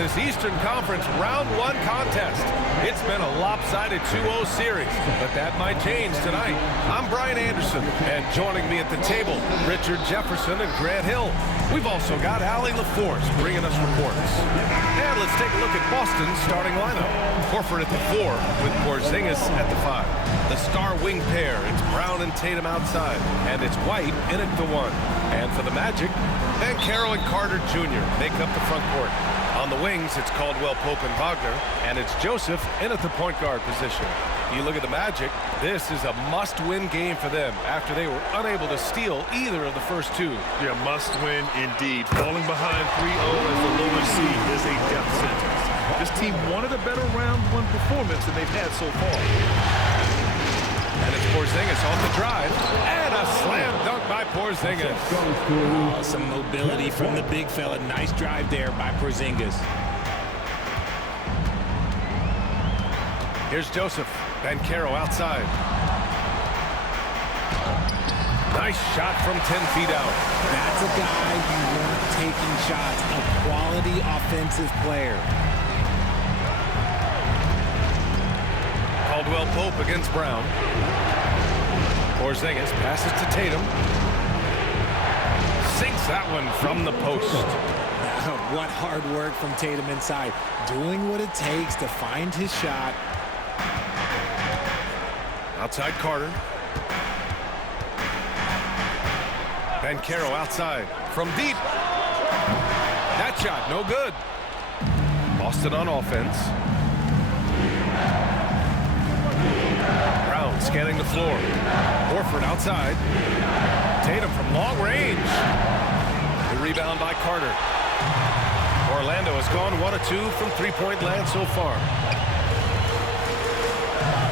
this Eastern Conference Round 1 contest. It's been a lopsided 2-0 series, but that might change tonight. I'm Brian Anderson, and joining me at the table, Richard Jefferson and Grant Hill. We've also got Allie LaForce bringing us reports. And let's take a look at Boston's starting lineup. Horford at the 4 with Porzingis at the 5. The star wing pair, it's Brown and Tatum outside, and it's White in at the 1. And for the Magic, Banchero and Carter Jr. make up the front court. On the wings, it's Caldwell Pope and Wagner, and it's Joseph in at the point guard position. You look at the Magic, this is a must-win game for them after they were unable to steal either of the first two. Yeah, must-win indeed. Falling behind 3-0 as the lower seed is a death sentence. This team wanted a better round 1 performance than they've had so far. And it's Porzingis off the drive, and a slam dunk by Porzingis. Oh, some mobility from the big fella. Nice drive there by Porzingis. Here's Joseph. Banchero outside. Nice shot from 10 feet out. That's a guy you want taking shots. A quality offensive player. Caldwell Pope against Brown. Porzingis passes to Tatum. Sinks that one from the post. What hard work from Tatum inside. Doing what it takes to find his shot. Outside Carter. Banchero outside. From deep. That shot, no good. Boston on offense. Brown scanning the floor. Horford outside. Tatum from long range. The rebound by Carter. Orlando has gone 1 of 2 from three-point land so far.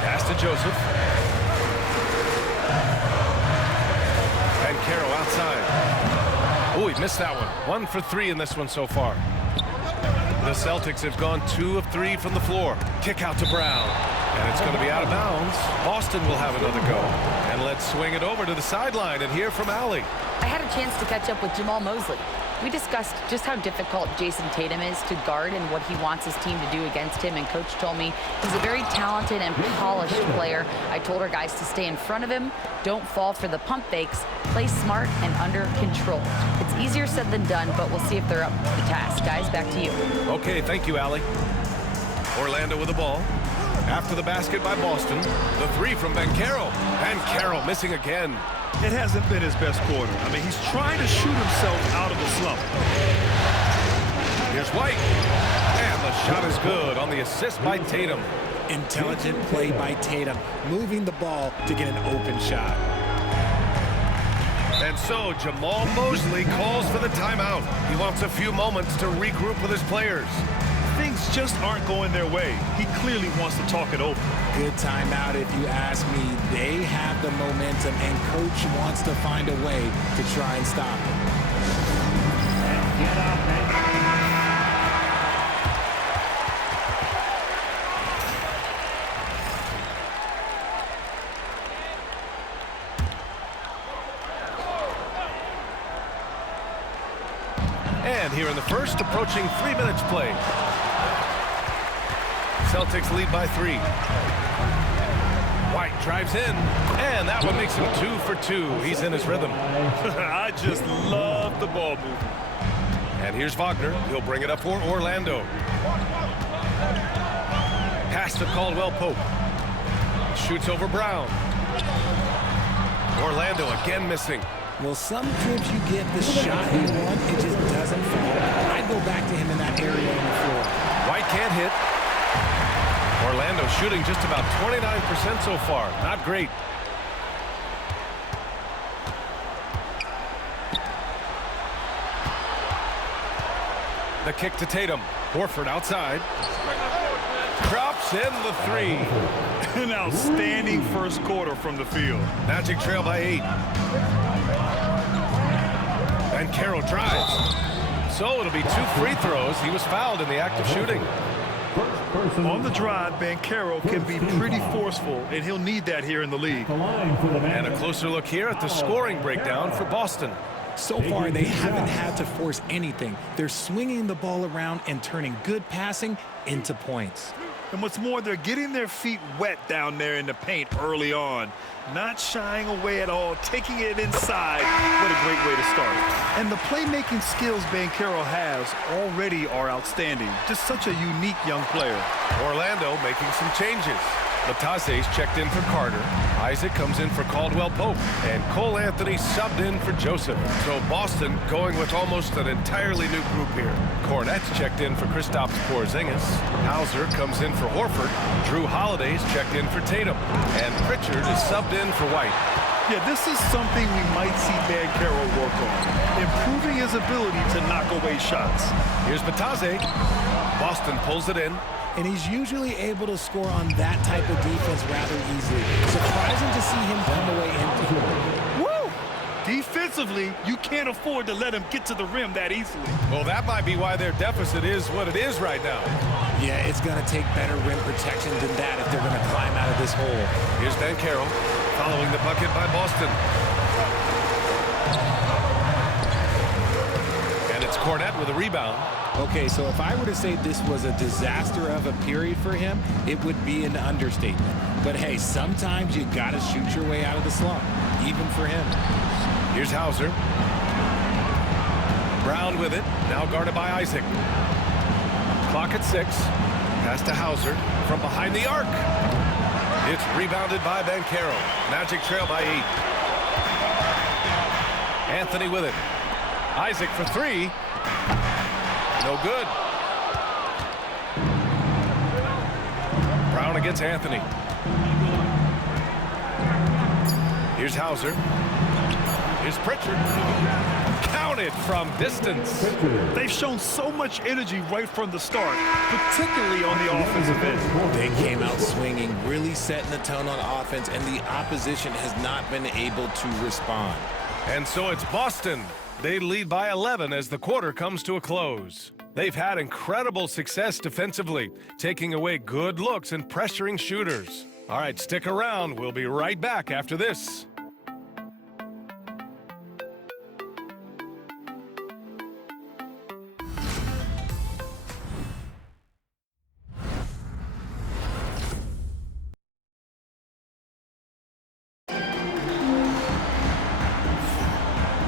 Pass to Joseph. Banchero outside. Oh, he missed that one. 1 for 3 in this one so far. The Celtics have gone 2 of 3 from the floor. Kick out to Brown. And it's going to be out of bounds. Boston will have another go. And let's swing it over to the sideline and hear from Allie. I had a chance to catch up with Jamal Mosley. We discussed just how difficult Jason Tatum is to guard and what he wants his team to do against him. And Coach told me he's a very talented and polished player. I told our guys to stay in front of him, don't fall for the pump fakes, play smart and under control. It's easier said than done, but we'll see if they're up to the task. Guys, back to you. Okay, thank you, Allie. Orlando with the ball. After the basket by Boston, the 3 from Banchero. Banchero missing again. It hasn't been his best quarter. I mean, he's trying to shoot himself out of the slump. Here's White. And the shot is good on the assist by Tatum. Intelligent play by Tatum, moving the ball to get an open shot. And so Jamal Mosley calls for the timeout. He wants a few moments to regroup with his players. Things just aren't going their way. He clearly wants to talk it over. Good timeout if you ask me. They have the momentum, and Coach wants to find a way to try and stop it. And here in the first, approaching 3 minutes played. Celtics lead by 3. White drives in, and that one makes him 2 for 2. He's in his rhythm. I just love the ball movement. And here's Wagner. He'll bring it up for Orlando. Pass to Caldwell Pope. Shoots over Brown. Orlando again missing. Well, some trips you get the shot you want, it just doesn't fall. I'd go back to him in that area on the floor. White can't hit. Orlando shooting just about 29% so far. Not great. The kick to Tatum. Horford outside. Drops in the 3. An outstanding first quarter from the field. Magic trail by 8. Banchero drives. So it'll be 2 free throws. He was fouled in the act of shooting. On the drive, Banchero can be pretty forceful, and he'll need that here in the league. And a closer look here at the scoring breakdown for Boston. So far, they haven't had to force anything. They're swinging the ball around and turning good passing into points. And what's more, they're getting their feet wet down there in the paint early on. Not shying away at all, taking it inside. What a great way to start. And the playmaking skills Banchero has already are outstanding. Just such a unique young player. Orlando making some changes. Lataze's checked in for Carter. Isaac comes in for Caldwell Pope. And Cole Anthony subbed in for Joseph. So Boston going with almost an entirely new group here. Cornette's checked in for Kristaps Porzingis. Hauser comes in for Horford. Drew Holiday's checked in for Tatum. And Pritchard is subbed in for White. Yeah, this is something we might see Banchero work on. Improving his ability to knock away shots. Here's Bataze. Boston pulls it in. And he's usually able to score on that type of defense rather easily. Surprising to see him come away empty. Woo! Defensively, you can't afford to let him get to the rim that easily. Well, that might be why their deficit is what it is right now. Yeah, it's going to take better rim protection than that if they're going to climb out of this hole. Here's Banchero following the bucket by Boston. And it's Cornette with a rebound. Okay, so if I were to say this was a disaster of a period for him, it would be an understatement. But hey, sometimes you got to shoot your way out of the slump, even for him. Here's Hauser. Brown with it, now guarded by Isaac. Clock at 6. Pass to Hauser from behind the arc. It's rebounded by Banchero. Magic trail by 8. Anthony with it. Isaac for 3. No good. Brown against Anthony. Here's Hauser. Here's Pritchard. Counted from distance. They've shown so much energy right from the start, particularly on the offensive end. They came out swinging, really setting the tone on offense, and the opposition has not been able to respond. And so it's Boston. They lead by 11 as the quarter comes to a close. They've had incredible success defensively, taking away good looks and pressuring shooters. All right, stick around. We'll be right back after this.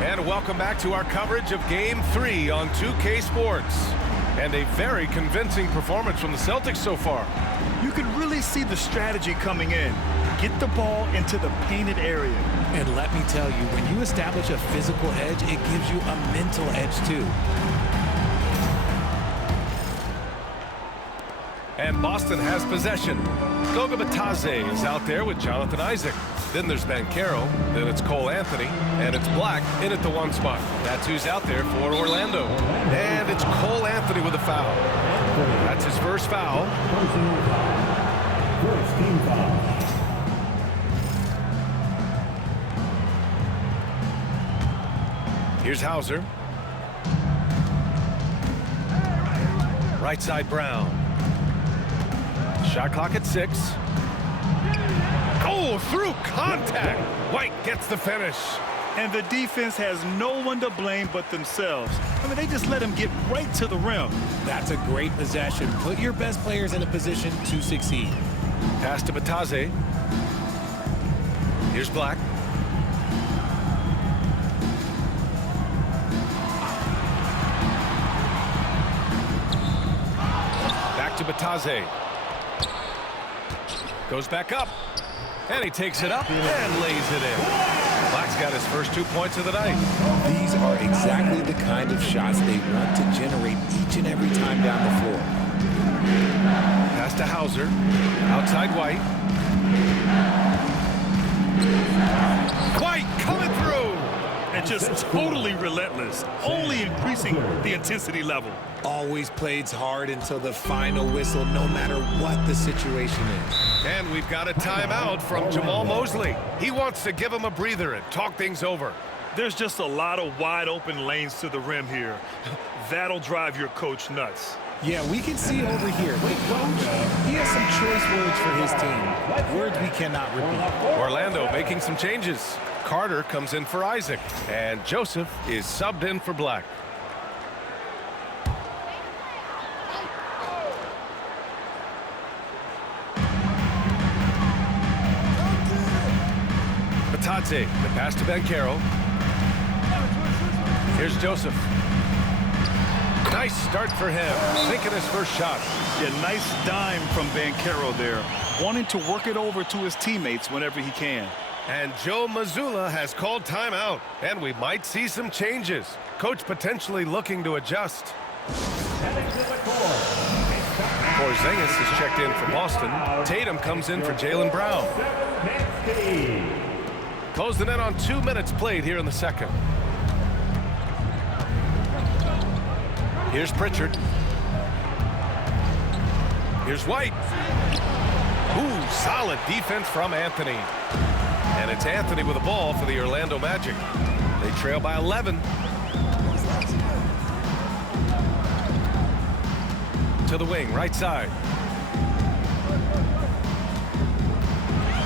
And welcome back to our coverage of Game 3 on 2K Sports. And a very convincing performance from the Celtics so far. You can really see the strategy coming in. Get the ball into the painted area. And let me tell you, when you establish a physical edge, it gives you a mental edge too. And Boston has possession. Goga Bitadze is out there with Jonathan Isaac. Then there's Banchero, then it's Cole Anthony, and it's Black in at the 1 spot. That's who's out there for Orlando. And it's Cole Anthony with a foul. That's his first foul. First team foul. Here's Hauser. Right side Brown. Shot clock at 6. Oh, through contact. White gets the finish. And the defense has no one to blame but themselves. I mean, they just let him get right to the rim. That's a great possession. Put your best players in a position to succeed. Pass to Bitadze. Here's Black. Back to Bitadze. Goes back up. And he takes it up and lays it in. Black's got his first 2 points of the night. These are exactly the kind of shots they want to generate each and every time down the floor. Pass to Hauser. Outside White. White coming through. And just totally relentless, only increasing the intensity level. Always plays hard until the final whistle, no matter what the situation is. And we've got a timeout from Jamal Mosley. He wants to give him a breather and talk things over. There's just a lot of wide open lanes to the rim here. That'll drive your coach nuts. Yeah, we can see over here. The coach, he has some choice words for his team. Words we cannot repeat. Orlando making some changes. Carter comes in for Isaac. And Joseph is subbed in for Black. Batadze, the pass to Banchero. Here's Joseph. Nice start for him, sinking his first shot. Yeah, nice dime from Banchero there, wanting to work it over to his teammates whenever he can. And Joe Mazzulla has called timeout, and we might see some changes. Coach potentially looking to adjust. Porzingis is checked in for Boston. Tatum comes in for Jaylen Brown. Closing in on 2 minutes played here in the second. Here's Pritchard. Here's White. Ooh, solid defense from Anthony. And it's Anthony with the ball for the Orlando Magic. They trail by 11. To the wing, right side.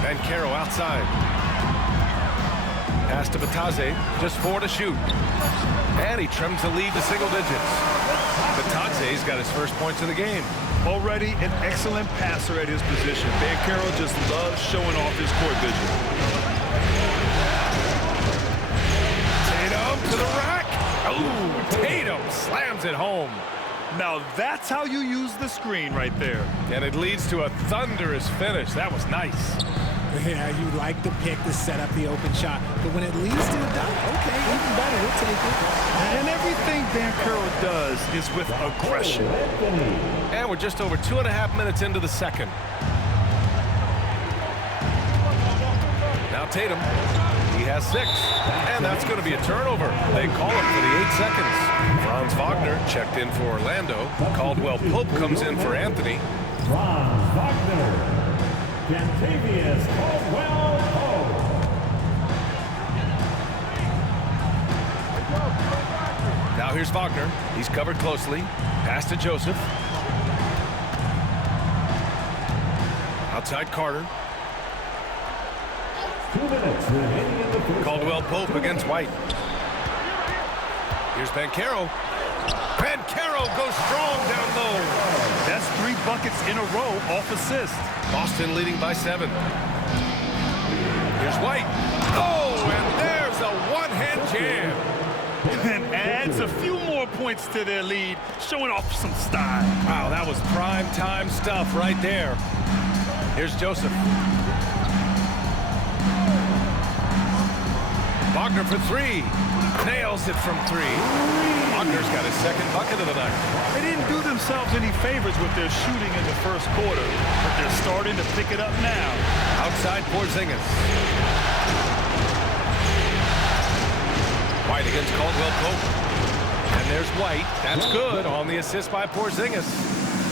Banchero outside. Pass to Batadze, just 4 to shoot. And he trims the lead to single digits. Batadze's got his first points of the game. Already an excellent passer at his position. Banchero just loves showing off his court vision. Tatum to the rack. Oh, Tatum slams it home. Now that's how you use the screen right there. And it leads to a thunderous finish. That was nice. Yeah, you like the pick to set up the open shot, but when it leads to a dunk, okay, even better, we'll take it. And everything Banchero does is with aggression. And we're just over 2.5 minutes into the second. Now Tatum, he has 6, and that's going to be a turnover. They call him for the 8 seconds. Franz Wagner checked in for Orlando. Caldwell Pope comes in for Anthony. Franz Wagner. Kentavious Caldwell-Pope. Now here's Wagner. He's covered closely. Pass to Joseph. Outside Carter. 2 minutes remaining in the first. Caldwell Pope against White. Here's Banchero. Banchero goes strong down low. That's 3 buckets in a row off assist. Boston leading by 7. Here's White. Oh, and there's a one-hand jam. And adds a few more points to their lead, showing off some style. Wow, that was prime time stuff right there. Here's Joseph. Wagner for 3. Nails it from 3. Wagner's got his second bucket of the night. They didn't do themselves any favors with their shooting in the first quarter, but they're starting to pick it up now. Outside Porzingis. White against Caldwell Pope. And there's White. That's good on the assist by Porzingis.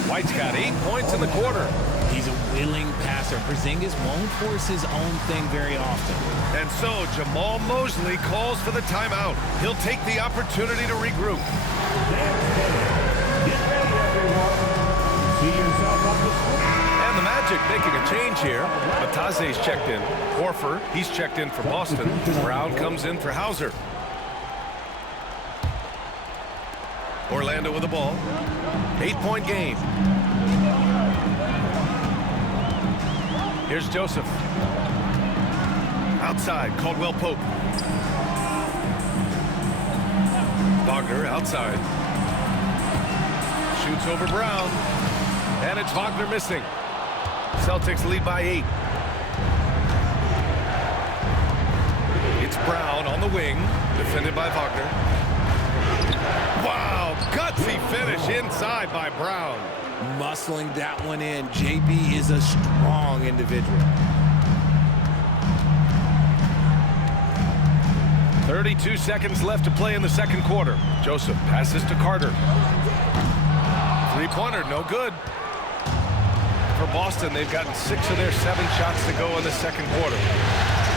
White's got 8 points in the quarter. He's a willing passer. Porzingis won't force his own thing very often. And so Jamal Mosley calls for the timeout. He'll take the opportunity to regroup. Get ready, everyone. See yourself on the floor. And the Magic making a change here. Batadze's checked in. Horford, he's checked in for Boston. Brown comes in for Hauser. Orlando with the ball. 8-point game. Here's Joseph. Outside, Caldwell Pope. Wagner outside. Shoots over Brown. And it's Wagner missing. Celtics lead by 8. It's Brown on the wing, defended by Wagner. Wow, gutsy finish inside by Brown. Muscling that one in. JB is a strong individual. 32 seconds left to play in the second quarter. Joseph passes to Carter. Three-pointer, no good. For Boston, they've gotten 6 of their 7 shots to go in the second quarter.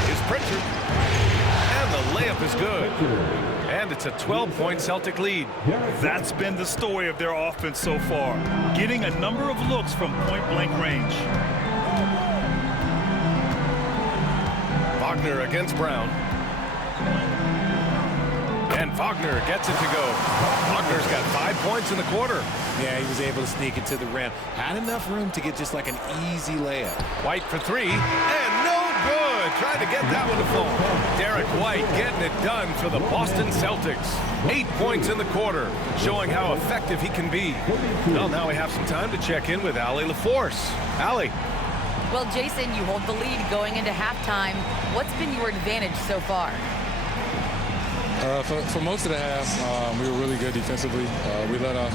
Here's Pritchard. And the layup is good. And it's a 12-point Celtic lead. That's been the story of their offense so far, getting a number of looks from point-blank range. Wagner against Brown. And Wagner gets it to go. Wagner's got 5 points in the quarter. Yeah, he was able to sneak it to the rim. Had enough room to get just like an easy layup. White for three, and no good. Trying to get that one to fall. Derek White getting it done for the Boston Celtics. 8 points in the quarter, showing how effective he can be. Well, now we have some time to check in with Allie LaForce. Allie. Well, Jason, you hold the lead going into halftime. What's been your advantage so far? For most of the half, we were really good defensively. We let our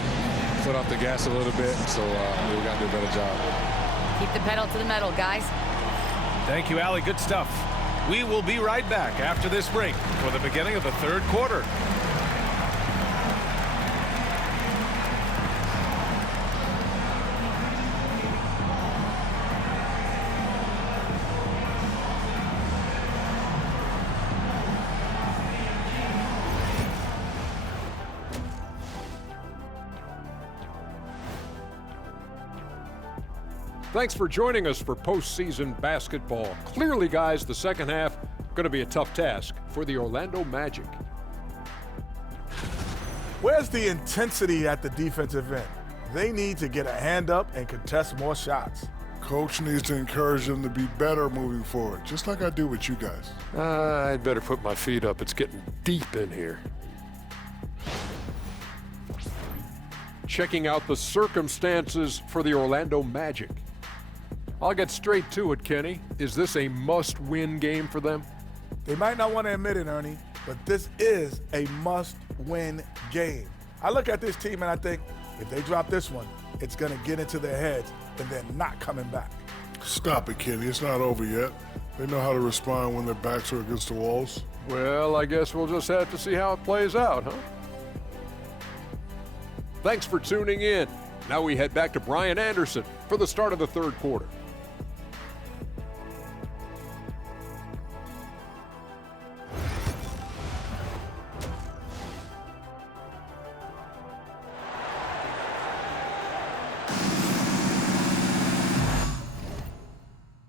foot off the gas a little bit, so we got to do a better job. Keep the pedal to the metal, guys. Thank you, Allie. Good stuff. We will be right back after this break for the beginning of the third quarter. Thanks for joining us for postseason basketball. Clearly, guys, the second half going to be a tough task for the Orlando Magic. Where's the intensity at the defensive end? They need to get a hand up and contest more shots. Coach needs to encourage them to be better moving forward, just like I do with you guys. I'd better put my feet up. It's getting deep in here. Checking out the circumstances for the Orlando Magic. I'll get straight to it, Kenny. Is this a must-win game for them? They might not want to admit it, Ernie, but this is a must-win game. I look at this team and I think, if they drop this one, it's going to get into their heads and they're not coming back. Stop it, Kenny. It's not over yet. They know how to respond when their backs are against the walls. Well, I guess we'll just have to see how it plays out, huh? Thanks for tuning in. Now we head back to Brian Anderson for the start of the third quarter.